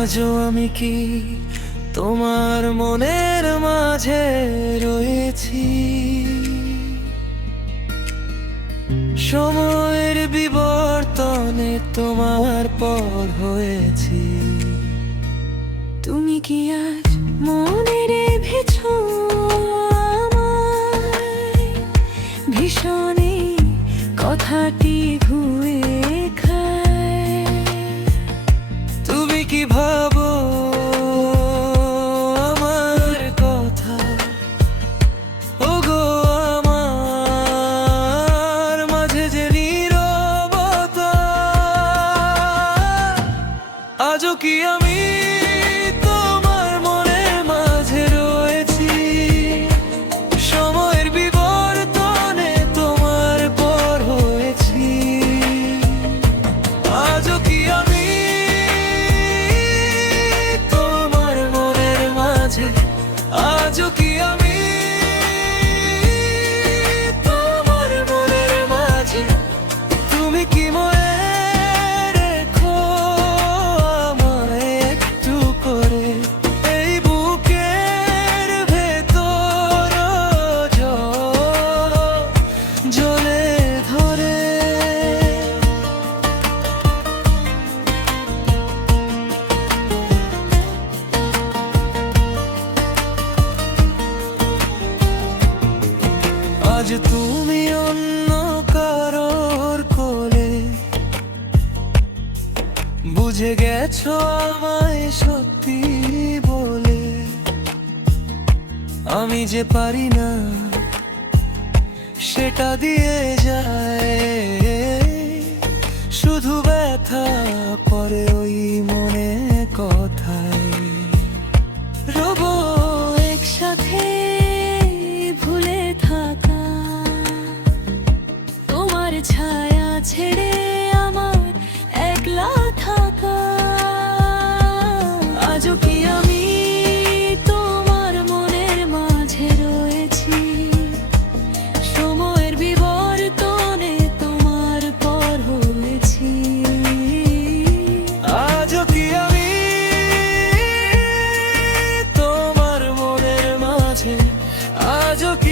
আজও আমি কি তোমার মনের মাঝে রয়েছি? সময়ের বিবর্তনে তোমার পর হয়েছি। তুমি কি আজ মনে রেখেছ আমায়? ভীষণে কথাটি ঘুরে খায়। তুমি কি ভাবো আমার কথা? ওগো আমার মাঝে যে নীরবতা, আজও কি আমি তোমার মনের মাঝে রয়েছি? সময়ের বিবর্তনে তোমার পর হয়েছি। আজও কি আমি তোমার মনের মাঝে, আজও কি আমি তোমার মনের মাঝে? তুমি কি মনে রেখো আমায় একটু করে? এই বুকের ভেতর জ্বলে ধরে। আজ তুমি অন্য কারোর কোলে, বুঝে গেছো আমায় সত্যি বলে। আমি যে পারি না সেটা দিয়ে যায়, শুধু ব্যথা পরে ওই মনে কথায়। রবো একসাথে ভুলে থাকা, তোমার ছায়া ছেড়ে আমার একলা থাকা। আজও কি আমি তোমার মনের মাঝে রয়েছি? সময়ের বিবর্তনে তোমার পর হয়েছি। আজও কি আমি তোমার মনের মাঝে, আজও কি